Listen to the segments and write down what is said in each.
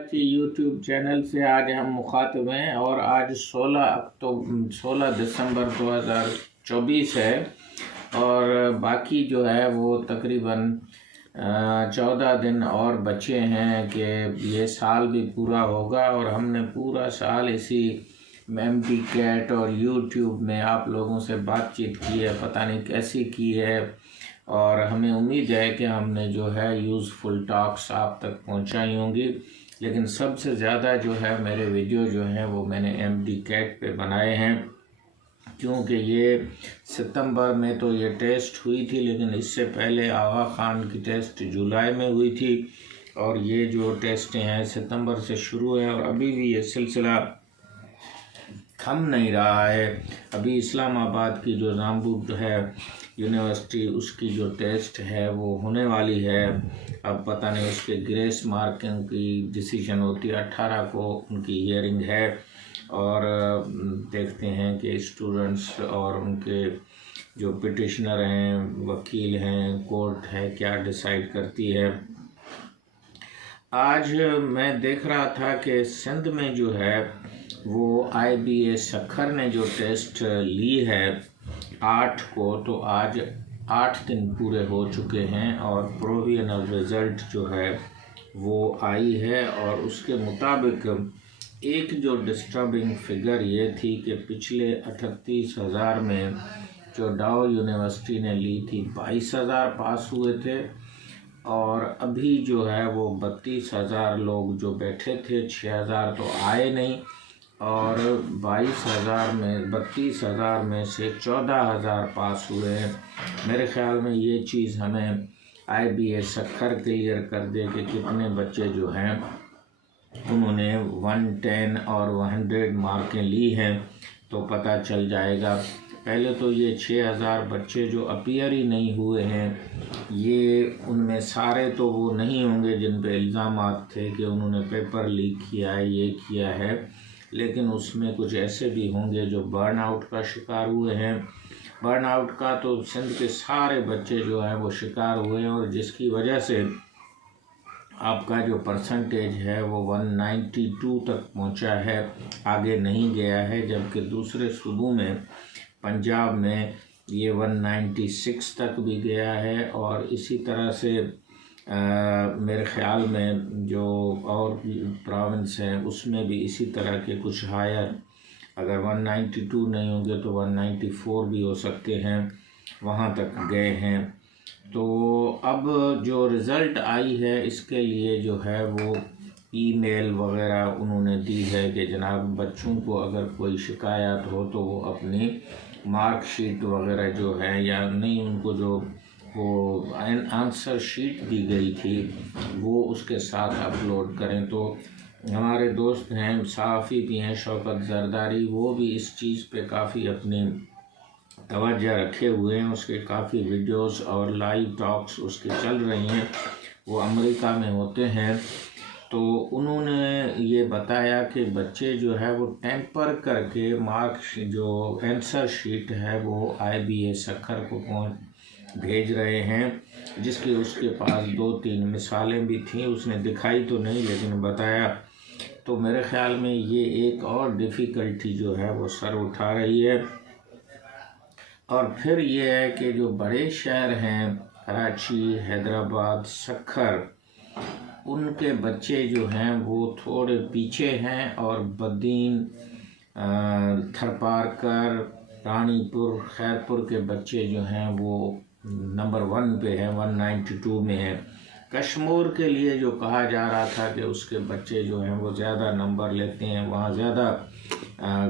की YouTube channel से आज हम मुखातिब हैं और आज 16 दिसंबर 2024 है और बाकी जो है वो तकरीबन 14 दिन और बचे हैं कि ये साल भी पूरा होगा और हमने पूरा साल इसी MD कैट और यूट्यूब में आप लोगों से बातचीत की है, पता नहीं कैसी की है। और हमें उम्मीद है कि हमने जो है यूज़फुल टॉक्स आप तक पहुंचाई होंगी। लेकिन सबसे ज़्यादा जो है मेरे वीडियो जो हैं वो मैंने MD कैट पे बनाए हैं, क्योंकि ये सितंबर में तो ये टेस्ट हुई थी, लेकिन इससे पहले आगा ख़ान की टेस्ट जुलाई में हुई थी और ये जो टेस्टें हैं सितंबर से शुरू है और अभी भी ये सिलसिला थम नहीं रहा है। अभी इस्लामाबाद की जो जाम्बू है यूनिवर्सिटी, उसकी जो टेस्ट है वो होने वाली है। अब पता नहीं उसके ग्रेस मार्किंग की डिसीजन होती है, 18 को उनकी हियरिंग है और देखते हैं कि स्टूडेंट्स और उनके जो पिटिशनर हैं, वकील हैं, कोर्ट है क्या डिसाइड करती है। आज मैं देख रहा था कि सिंध में जो है वो IBA सक्खर ने जो टेस्ट ली है 8 को, तो आज 8 दिन पूरे हो चुके हैं और प्रोविजनल रिज़ल्ट जो है वो आई है। और उसके मुताबिक एक जो डिस्टर्बिंग फिगर ये थी कि पिछले 38,000 में जो डाउ यूनिवर्सिटी ने ली थी 22,000 पास हुए थे और अभी जो है वो 32,000 लोग जो बैठे थे, 6,000 तो आए नहीं और 32,000 में से 14,000 पास हुए हैं। मेरे ख्याल में ये चीज़ हमें IBA सक्खर क्लियर कर दे कि कितने बच्चे जो हैं उन्होंने 110 और 100 मार्कें ली हैं तो पता चल जाएगा। पहले तो ये 6,000 बच्चे जो अपीयर ही नहीं हुए हैं, ये उनमें सारे तो वो नहीं होंगे जिन पे इल्ज़ामात थे कि उन्होंने पेपर लीक किया है, ये किया है, लेकिन उसमें कुछ ऐसे भी होंगे जो बर्नआउट का शिकार हुए हैं। बर्नआउट का तो सिंध के सारे बच्चे जो हैं वो शिकार हुए हैं और जिसकी वजह से आपका जो परसेंटेज है वो 192 तक पहुंचा है, आगे नहीं गया है। जबकि दूसरे सूबों में, पंजाब में ये 196 तक भी गया है और इसी तरह से मेरे ख्याल में जो और प्रोविंस हैं उसमें भी इसी तरह के कुछ हायर, अगर 192 नहीं होंगे तो 194 भी हो सकते हैं, वहाँ तक गए हैं। तो अब जो रिज़ल्ट आई है इसके लिए जो है वो ईमेल वगैरह उन्होंने दी है कि जनाब बच्चों को अगर कोई शिकायत हो तो वो अपनी मार्कशीट वगैरह जो है, या नहीं उनको जो वो आंसर शीट दी गई थी वो उसके साथ अपलोड करें। तो हमारे दोस्त हैं, सहाफ़ी भी हैं, शौकत ज़रदारी, वो भी इस चीज़ पे काफ़ी अपनी तवज्जो रखे हुए हैं। उसके काफ़ी वीडियोस और लाइव टॉक्स उसके चल रही हैं, वो अमेरिका में होते हैं। तो उन्होंने ये बताया कि बच्चे जो है वो टेम्पर करके मार्क्स जो आंसर शीट है वो IBA सक्खर को भेज रहे हैं, जिसकी उसके पास 2-3 मिसालें भी थीं, उसने दिखाई तो नहीं लेकिन बताया। तो मेरे ख्याल में ये एक और डिफ़िकल्टी जो है वो सर उठा रही है। और फिर ये है कि जो बड़े शहर हैं कराची, हैदराबाद, सक्खर, उनके बच्चे जो हैं वो थोड़े पीछे हैं और बदीन, थरपारकर, रानीपुर, खैरपुर के बच्चे जो हैं वो नंबर 1 पे हैं, 192 में हैं। कश्मीर के लिए जो कहा जा रहा था कि उसके बच्चे जो हैं वो ज़्यादा नंबर लेते हैं, वहाँ ज़्यादा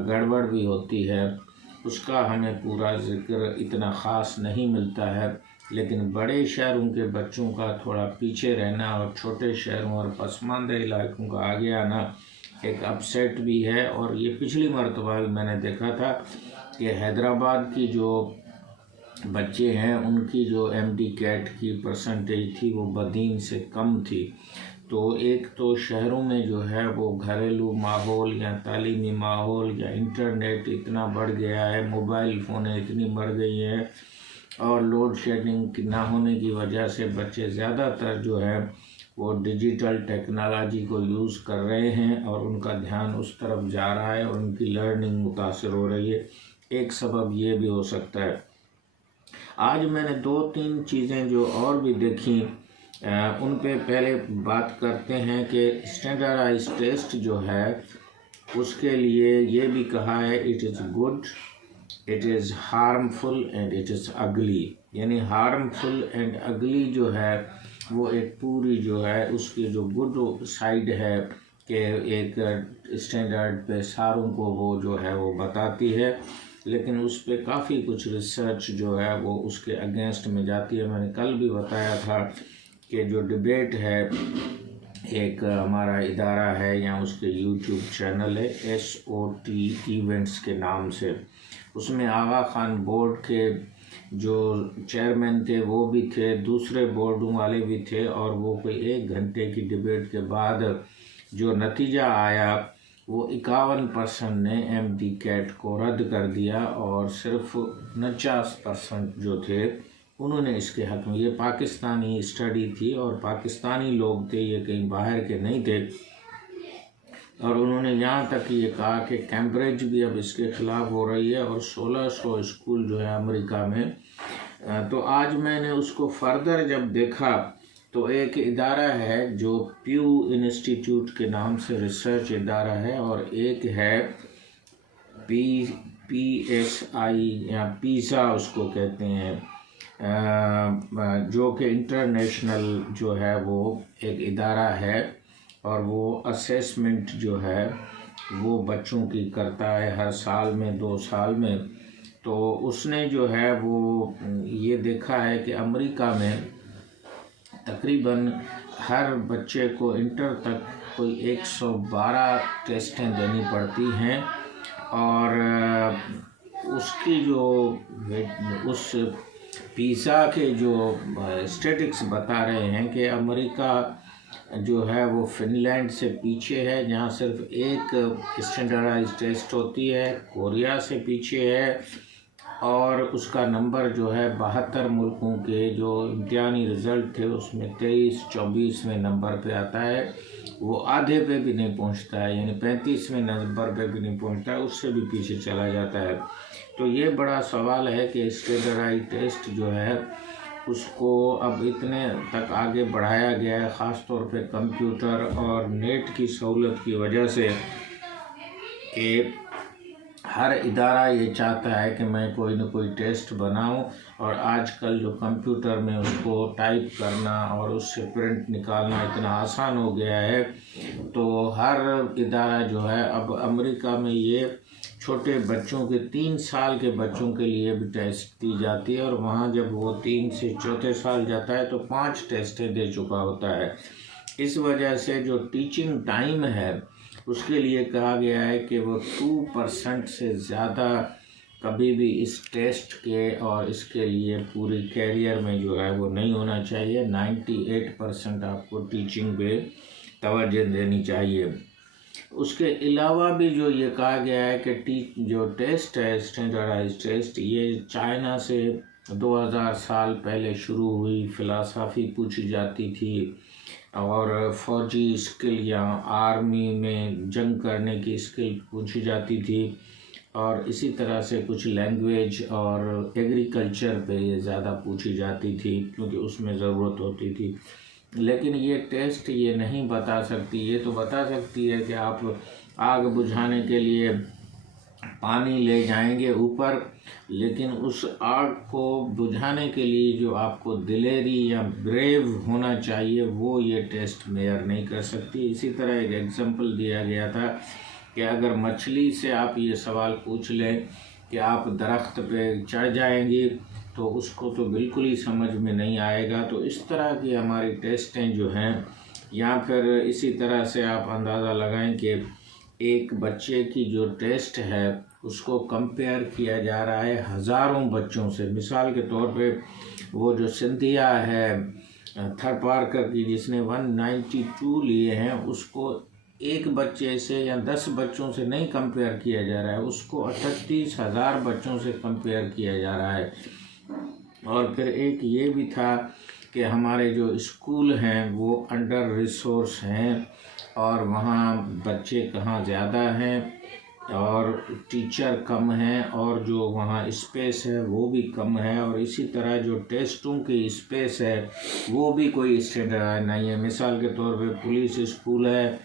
गड़बड़ भी होती है, उसका हमें पूरा ज़िक्र इतना ख़ास नहीं मिलता है। लेकिन बड़े शहरों के बच्चों का थोड़ा पीछे रहना और छोटे शहरों और पसमानदा इलाकों का आगे आना एक अपसेट भी है। और ये पिछली मरतबा भी मैंने देखा था कि हैदराबाद की जो बच्चे हैं उनकी जो MD कैट की परसेंटेज थी वो बदीन से कम थी। तो एक तो शहरों में जो है वो घरेलू माहौल या तालीमी माहौल या इंटरनेट इतना बढ़ गया है, मोबाइल फ़ोनें इतनी बढ़ गई हैं और लोड शेडिंग ना होने की वजह से बच्चे ज़्यादातर जो है वो डिजिटल टेक्नोलॉजी को यूज़ कर रहे हैं और उनका ध्यान उस तरफ जा रहा है और उनकी लर्निंग मुतासर हो रही है। एक सबब ये भी हो सकता है। आज मैंने 2-3 चीज़ें जो और भी देखी, उन पे पहले बात करते हैं कि स्टैंडर्डाइज टेस्ट जो है उसके लिए ये भी कहा है it is good, it is harmful and it is अगली। यानी हार्मफुल एंड अगली जो है वो एक पूरी जो है उसकी जो गुड साइड है कि एक स्टैंडर्ड पे सारों को वो जो है वो बताती है, लेकिन उस पर काफ़ी कुछ रिसर्च जो है वो उसके अगेंस्ट में जाती है। मैंने कल भी बताया था कि जो डिबेट है, एक हमारा इदारा है या उसके यूट्यूब चैनल है SOT इवेंट्स के नाम से, उसमें आगा खान बोर्ड के जो चेयरमैन थे वो भी थे, दूसरे बोर्डों वाले भी थे, और वो कोई 1 घंटे की डिबेट के बाद जो नतीजा आया वो 51% ने MD कैट को रद्द कर दिया और सिर्फ 49% जो थे उन्होंने इसके हक में। ये पाकिस्तानी स्टडी थी और पाकिस्तानी लोग थे, ये कहीं बाहर के नहीं थे। और उन्होंने यहाँ तक ये कहा कि कैम्ब्रिज भी अब इसके ख़िलाफ़ हो रही है और 1600 स्कूल जो है अमेरिका में। तो आज मैंने उसको फर्दर जब देखा तो एक इदारा है जो प्यू इंस्टीट्यूट के नाम से रिसर्च इदारा है, और एक है PSI या पीसा उसको कहते हैं, जो कि इंटरनेशनल जो है वो एक इदारा है और वो असेसमेंट जो है वो बच्चों की करता है हर साल में 2 साल में। तो उसने जो है वो ये देखा है कि अमेरिका में तकरीबन हर बच्चे को इंटर तक कोई 112 टेस्टें देनी पड़ती हैं, और उसकी जो उस पीसा के जो स्टैटिस्टिक्स बता रहे हैं कि अमेरिका जो है वो फिनलैंड से पीछे है, जहाँ सिर्फ एक स्टैंडर्डाइज टेस्ट होती है, कोरिया से पीछे है, और उसका नंबर जो है 72 मुल्कों के जो इम्तिहानी रिज़ल्ट थे उसमें 23-24वें नंबर पे आता है, वो आधे पे भी नहीं पहुंचता है, यानी 35वें नंबर पे भी नहीं पहुंचता है, उससे भी पीछे चला जाता है। तो ये बड़ा सवाल है कि स्टैंडर्डाइज टेस्ट जो है उसको अब इतने तक आगे बढ़ाया गया है, ख़ास तौर पे कंप्यूटर और नेट की सहूलत की वजह से, कि हर इदारा ये चाहता है कि मैं कोई ना कोई टेस्ट बनाऊं, और आजकल जो कंप्यूटर में उसको टाइप करना और उससे प्रिंट निकालना इतना आसान हो गया है, तो हर इदारा जो है अब अमेरिका में ये छोटे बच्चों के 3 साल के बच्चों के लिए भी टेस्ट दी जाती है, और वहाँ जब वो 3 से 4 साल जाता है तो 5 टेस्टें दे चुका होता है। इस वजह से जो टीचिंग टाइम है उसके लिए कहा गया है कि वो 2% से ज़्यादा कभी भी इस टेस्ट के और इसके लिए पूरी कैरियर में जो है वो नहीं होना चाहिए। 98% आपको टीचिंग पे तवज्जो देनी चाहिए। उसके अलावा भी जो ये कहा गया है कि जो टेस्ट है स्टैंडर्डाइज टेस्ट, ये चाइना से 2000 साल पहले शुरू हुई। फ़िलासफ़ी पूछी जाती थी और फ़ौजी स्किल या आर्मी में जंग करने की स्किल पूछी जाती थी, और इसी तरह से कुछ लैंग्वेज और एग्रीकल्चर पे ये ज़्यादा पूछी जाती थी क्योंकि उसमें ज़रूरत होती थी। लेकिन ये टेस्ट ये नहीं बता सकती, ये तो बता सकती है कि आप आग बुझाने के लिए पानी ले जाएंगे ऊपर, लेकिन उस आग को बुझाने के लिए जो आपको दिलेरी या ब्रेव होना चाहिए वो ये टेस्ट मेजर नहीं कर सकती। इसी तरह एक एग्जांपल दिया गया था कि अगर मछली से आप ये सवाल पूछ लें कि आप दरख्त पे चढ़ जाएंगी तो उसको तो बिल्कुल ही समझ में नहीं आएगा। तो इस तरह की हमारी टेस्टें जो हैं, या फिर इसी तरह से आप अंदाज़ा लगाएं कि एक बच्चे की जो टेस्ट है उसको कंपेयर किया जा रहा है हज़ारों बच्चों से। मिसाल के तौर पे वो जो सिंधिया है थरपारकर की, जिसने 192 लिए हैं, उसको एक बच्चे से या 10 बच्चों से नहीं कंपेयर किया जा रहा है, उसको 38,000 बच्चों से कंपेयर किया जा रहा है। और फिर एक ये भी था कि हमारे जो स्कूल हैं वो अंडर रिसोर्स हैं और वहाँ बच्चे कहाँ ज़्यादा हैं और टीचर कम हैं और जो वहाँ स्पेस है वो भी कम है, और इसी तरह जो टेस्टों की स्पेस है वो भी कोई स्टैंडर्ड नहीं है। मिसाल के तौर पे पुलिस स्कूल है,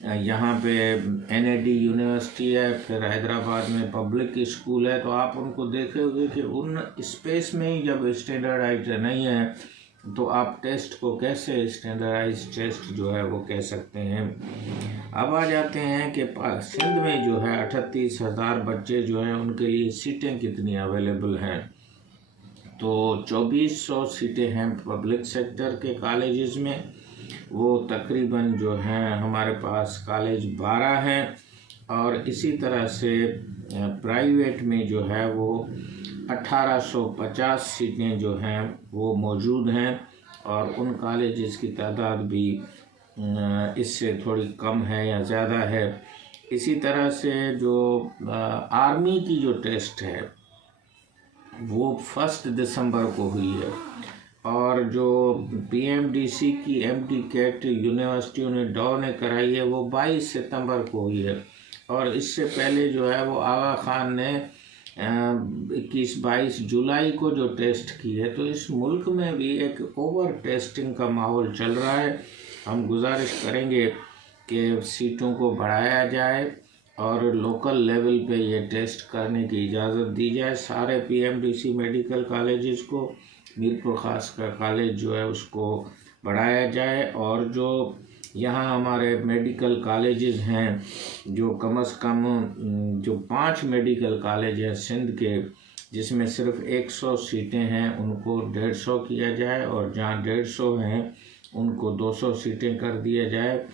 यहाँ पे NAD यूनिवर्सिटी है, फिर हैदराबाद में पब्लिक स्कूल है, तो आप उनको देखोगे कि उन स्पेस में ही जब स्टैंडर्डाइज नहीं है तो आप टेस्ट को कैसे स्टैंडर्डाइज टेस्ट जो है वो कह सकते हैं। अब आ जाते हैं कि सिंध में जो है 38,000 बच्चे जो हैं उनके लिए सीटें कितनी अवेलेबल हैं। तो 2400 सीटें हैं पब्लिक सेक्टर के कॉलेजेस में, वो तकरीबन जो हैं हमारे पास कॉलेज 12 हैं, और इसी तरह से प्राइवेट में जो है वो 1850 सीटें जो हैं वो मौजूद हैं, और उन कॉलेजेस की तादाद भी इससे थोड़ी कम है या ज़्यादा है। इसी तरह से जो आर्मी की जो टेस्ट है वो 1 दिसंबर को हुई है, और जो PMDC की MD कैट यूनिवर्सिटियों ने डॉ ने कराई है वो 22 सितंबर को हुई है, और इससे पहले जो है वो आगा खान ने 21-22 जुलाई को जो टेस्ट की है। तो इस मुल्क में भी एक ओवर टेस्टिंग का माहौल चल रहा है। हम गुजारिश करेंगे कि सीटों को बढ़ाया जाए और लोकल लेवल पे ये टेस्ट करने की इजाज़त दी जाए। सारे PMDC मेडिकल कॉलेजेस को, मीरपुर खास का कॉलेज जो है उसको बढ़ाया जाए, और जो यहाँ हमारे मेडिकल कॉलेजेस हैं जो कम से कम जो 5 मेडिकल कॉलेज हैं सिंध के जिसमें सिर्फ 100 सीटें हैं उनको 150 किया जाए, और जहाँ 150 हैं उनको 200 सीटें कर दिया जाए,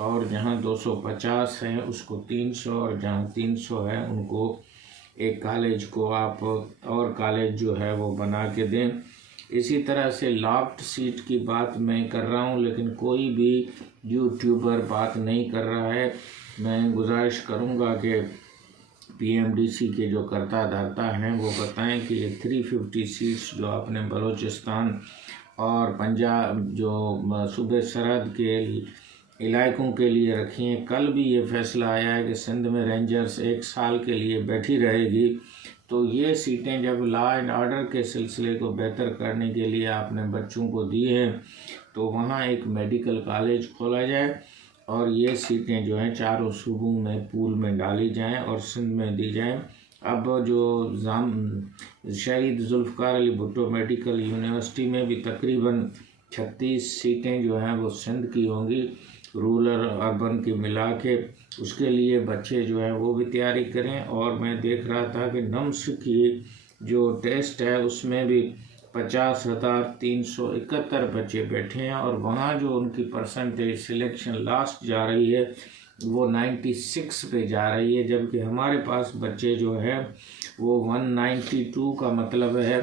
और जहाँ 250 हैं उसको 300, और जहाँ 300 है उनको एक कॉलेज को आप और कॉलेज जो है वो बना के दें। इसी तरह से लॉफ्ट सीट की बात मैं कर रहा हूँ, लेकिन कोई भी यूट्यूबर बात नहीं कर रहा है। मैं गुजारिश करूँगा कि PMDC के जो करता धरता हैं वो बताएं कि ये 350 सीट्स जो आपने बलूचिस्तान और पंजाब जो सूबे सरहद के इलाकों के लिए रखी हैं। कल भी ये फैसला आया है कि सिंध में रेंजर्स 1 साल के लिए बैठी रहेगी, तो ये सीटें जब लॉ एंड ऑर्डर के सिलसिले को बेहतर करने के लिए आपने बच्चों को दी हैं तो वहाँ एक मेडिकल कॉलेज खोला जाए, और ये सीटें जो हैं चारों सूबों में पूल में डाली जाएं और सिंध में दी जाएं। अब जो शहीद जुल्फ़कार अली भुट्टो मेडिकल यूनिवर्सिटी में भी तकरीबन 36 सीटें जो हैं वो सिंध की होंगी, रूरल अर्बन की मिला के। उसके लिए बच्चे जो हैं वो भी तैयारी करें। और मैं देख रहा था कि नम्स की जो टेस्ट है उसमें भी 50,371 बच्चे बैठे हैं, और वहाँ जो उनकी परसेंटेज सिलेक्शन लास्ट जा रही है वो 96 पे जा रही है, जबकि हमारे पास बच्चे जो है वो 192 का मतलब है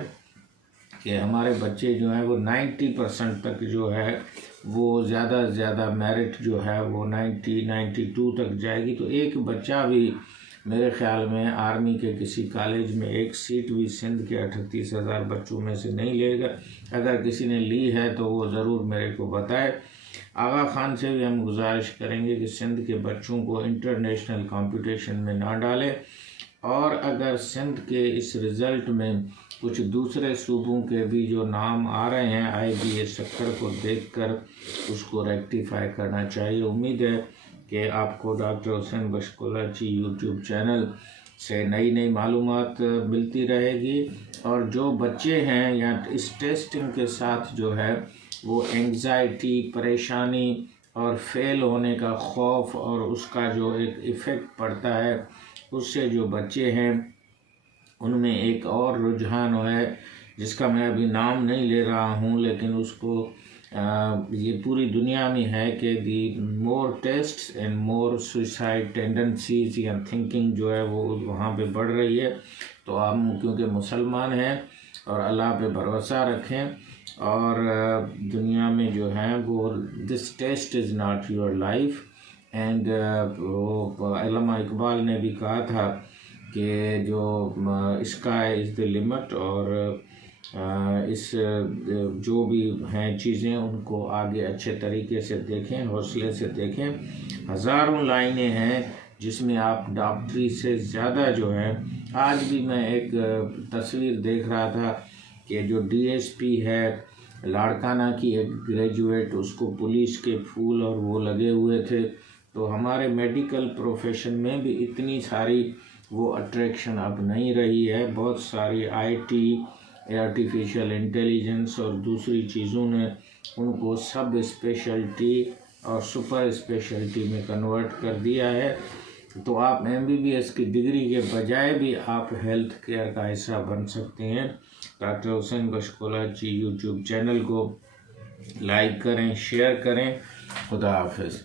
कि हमारे बच्चे जो हैं वो 90% तक जो है वो ज़्यादा से ज़्यादा मेरिट जो है वो 92 तक जाएगी। तो एक बच्चा भी मेरे ख़्याल में आर्मी के किसी कॉलेज में एक सीट भी सिंध के 38,000 बच्चों में से नहीं लेगा। अगर किसी ने ली है तो वो ज़रूर मेरे को बताए। आगा खान से भी हम गुजारिश करेंगे कि सिंध के बच्चों को इंटरनेशनल कंपटीशन में ना डालें, और अगर सिंध के इस रिज़ल्ट में कुछ दूसरे सूबों के भी जो नाम आ रहे हैं IBA सक्कर को देखकर उसको रेक्टिफाई करना चाहिए। उम्मीद है कि आपको डॉक्टर हुसैन बशकोलाची यूट्यूब चैनल से नई नई मालूमात मिलती रहेगी, और जो बच्चे हैं या इस टेस्टिंग के साथ जो है वो एंग्जाइटी, परेशानी और फेल होने का खौफ और उसका जो एक इफ़ेक्ट पड़ता है उससे जो बच्चे हैं उनमें एक और रुझान है जिसका मैं अभी नाम नहीं ले रहा हूँ, लेकिन उसको ये पूरी दुनिया में है कि the more test and more suicide tendencies या थिंकिंग जो है वो वहाँ पे बढ़ रही है। तो हम क्योंकि मुसलमान हैं और अल्लाह पे भरोसा रखें, और दुनिया में जो है वो this test is not your life. And Allama Iqbal ने भी कहा था कि जो स्काई इज़ द लिमिट, और इस जो भी हैं चीज़ें उनको आगे अच्छे तरीके से देखें, हौसले से देखें। हज़ारों लाइनें हैं जिसमें आप डॉक्टरी से ज़्यादा जो है, आज भी मैं एक तस्वीर देख रहा था कि जो डीएसपी है लाड़काना की, एक ग्रेजुएट, उसको पुलिस के फूल और वो लगे हुए थे। तो हमारे मेडिकल प्रोफेशन में भी इतनी सारी वो अट्रैक्शन अब नहीं रही है। बहुत सारी आईटी, आर्टिफिशियल इंटेलिजेंस और दूसरी चीज़ों ने उनको सब स्पेशलिटी और सुपर स्पेशलिटी में कन्वर्ट कर दिया है। तो आप एमबीबीएस की डिग्री के बजाय भी आप हेल्थ केयर का हिस्सा बन सकते हैं। डॉक्टर हुसैन बशकोला जी यूट्यूब चैनल को लाइक करें, शेयर करें। खुदा हाफिज़।